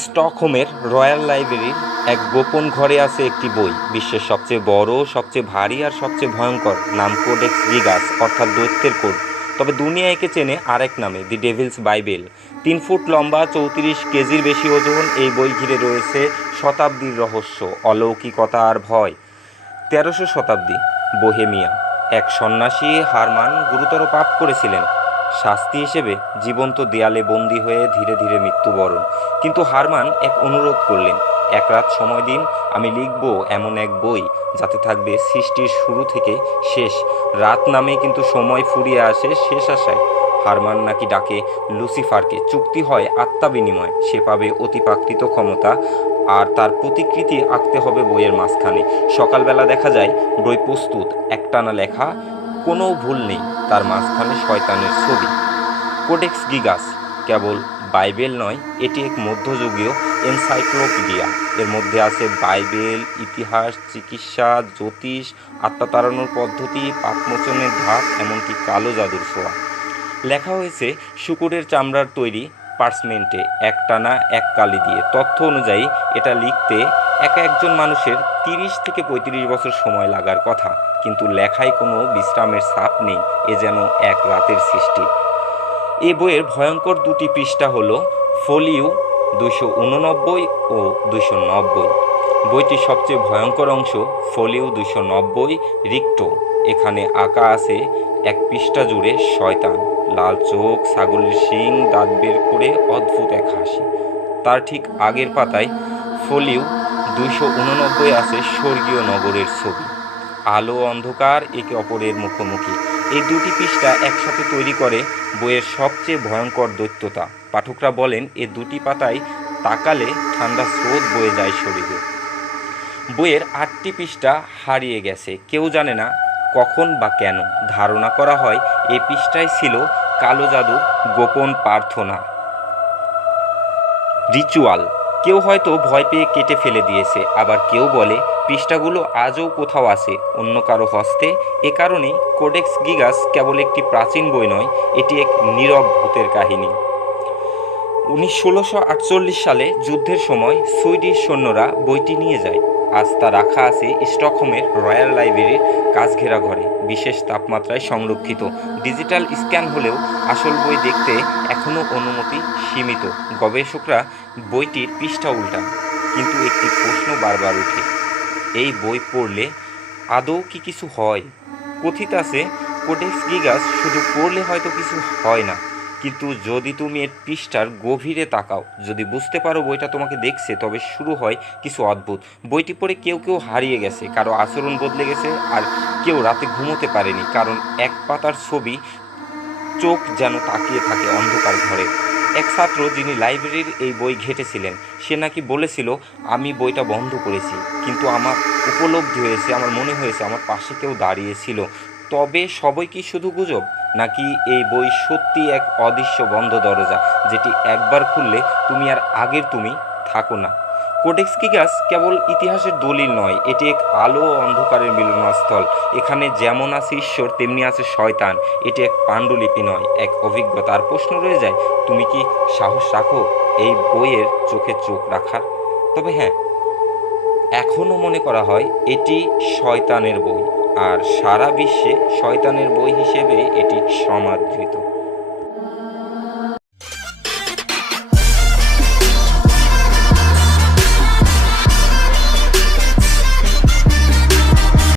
স্টকহোমের royal লাইব্রেরির এক গোপন ঘরে আছে একটি বই, বিশ্বের সবচেয়ে বড়, সবচেয়ে ভারী আর সবচেয়ে ভয়ঙ্কর। নাম কোডেক্স গিগাস, অর্থাৎ দৈত্যের কোড। তবে দুনিয়া একে চেনে আরেক নামে, দি ডেভিলস বাইবেল। 3 ফুট লম্বা, 34 কেজির বেশি ওজন। এই বই ঘিরে রয়েছে শতাব্দীর রহস্য, অলৌকিকতা আর ভয়। 1300 শতাব্দী, বোহেমিয়া। এক সন্ন্যাসী হারমান গুরুতর পাপ করেছিলেন। শাস্তি হিসেবে জীবন্ত দেয়ালে বন্দী হয়ে ধীরে ধীরে মৃত্যুবরণ। কিন্তু হারমান এক অনুরোধ করলেন, এক রাত সময় দিন, আমি লিখব এমন এক বই যাতে থাকবে সৃষ্টির শুরু থেকে শেষ। রাত নামে কিন্তু সময় ফুরিয়ে আসে শেষ আশায়। হারমান নাকি ডাকে লুসিফারকে, চুক্তি হয় আত্মা বিনিময়, সে পাবে অতিপ্রাকৃত ক্ষমতা আর তার প্রতিকৃতি আঁকতে হবে বইয়ের মাঝখানে। সকালবেলা দেখা যায় বই প্রস্তুত, একটানা লেখা, কোনো ভুল নেই, তার মাঝখানে শয়তানের ছবি। কোডেক্স গিগাস কেবল বাইবেল নয়, এটি এক মধ্যযুগীয় এনসাইক্লোপিডিয়া। এর মধ্যে আছে বাইবেল, ইতিহাস, চিকিৎসা, জ্যোতিষ, আত্মা তাড়ানোর পদ্ধতি, পাপমোচনের ধাপ, এমনকি কালো জাদুর ছোঁয়া। লেখা হয়েছে শূকরের চামড়ার তৈরি পার্চমেন্টে, একটানা এক কালি দিয়ে। তথ্য অনুযায়ী এটা লিখতে একজন মানুষের 30 থেকে 35 বছর সময় লাগার কথা, কিন্তু লেখায় কোনো বিশ্রামের ছাপ নেই। এ যেন এক রাতের সৃষ্টি। এই বইয়ের ভয়ঙ্কর দুটি পৃষ্ঠা হলো ফোলিও 289 ও 290। বইটির সবচেয়ে ভয়ঙ্কর অংশ ফোলিও 290, রিক্টো। এখানে আঁকা আছে এক পৃষ্ঠা জুড়ে শয়তান, লাল চোখ, ছাগলের শিং, দাঁত বের করে অদ্ভুত এক হাসি। তার ঠিক আগের পাতায় ফোলিও 289 আছে স্বর্গীয় নগরের ছবি। আলো অন্ধকার একে অপরের মুখোমুখি। এই দুটি পৃষ্ঠা একসাথে তৈরি করে বইয়ের সবচেয়ে ভয়ঙ্কর দৈত্যতা। পাঠকরা বলেন, এ দুটি পাতায় তাকালে ঠান্ডা স্রোত বয়ে যায় শরীরে। বইয়ের 8টি পৃষ্ঠা হারিয়ে গেছে, কেউ জানে না কখন বা কেন। ধারণা করা হয় এই পৃষ্ঠায় ছিল কালো জাদুর গোপন প্রার্থনা, রিচুয়াল। কেউ হয়তো ভয় পেয়ে কেটে ফেলে দিয়েছে, আবার কেউ বলে পৃষ্ঠাগুলো আজও কোথাও আছে অন্য কারো হস্তে। এ কারণেই কোডেক্স গিগাস কেবল একটি প্রাচীন বই নয়, এটি এক নীরব ভূতের কাহিনী। 1648 সালে যুদ্ধের সময় সুইডিশ সৈন্যরা বইটি নিয়ে যায়। আজ তা রাখা আছে স্টকহোমের রয়্যাল লাইব্রেরির কাচঘেরা ঘরে, বিশেষ তাপমাত্রায় সংরক্ষিত। ডিজিটাল স্ক্যান হলেও আসল বই দেখতে এখনও অনুমতি সীমিত। গবেষকরা বইটির পৃষ্ঠা উল্টান, কিন্তু একটি প্রশ্ন বারবার ওঠে, এই বই পড়লে আদৌ কি কিছু হয়? কথিত আছে কোডেক্স গিগাস শুধু পড়লে হয়তো কিছু হয় না, কিন্তু যদি তুমি এর পৃষ্ঠার গভীরে তাকাও, যদি বুঝতে পারো বইটা তোমাকে দেখছে, তবে শুরু হয় কিছু অদ্ভুত। বইটি পড়ে কেউ কেউ হারিয়ে গেছে, কারো আচরণ বদলে গেছে, আর কেউ রাতে ঘুমোতে পারেনি, কারণ এক পাতার ছবি চোখ যেন তাকিয়ে থাকে অন্ধকার ঘরে। এক ছাত্র যিনি লাইব্রেরির এই বই ঘেঁটেছিলেন, সে নাকি বলেছিল, আমি বইটা বন্ধ করেছি, কিন্তু আমার উপলব্ধি হয়েছে, আমার মনে হয়েছে আমার পাশে কেউ দাঁড়িয়েছিল। তবে সবই কি শুধু গুজব, নাকি এই বই সত্যি এক অদৃশ্য বন্ধ দরজা, যেটি একবার খুললে তুমি আর আগের তুমি থাকো না? কোডেক্স গিগাস কেবল ইতিহাসের দলিল নয়, এটি এক আলো ও অন্ধকারের মিলনস্থল। এখানে যেমন আছে ঈশ্বর, তেমনি আছে শয়তান। এটি এক পাণ্ডুলিপি নয়, এক অভিজ্ঞতা। আর প্রশ্ন রয়ে যায়, তুমি কি সাহস রাখো এই বইয়ের চোখে চোখ রাখার? তবে হ্যাঁ, এখনও মনে করা হয় এটি শয়তানের বই, আর সারা বিশ্বে শয়তানের বই হিসেবে এটি সমাদৃত।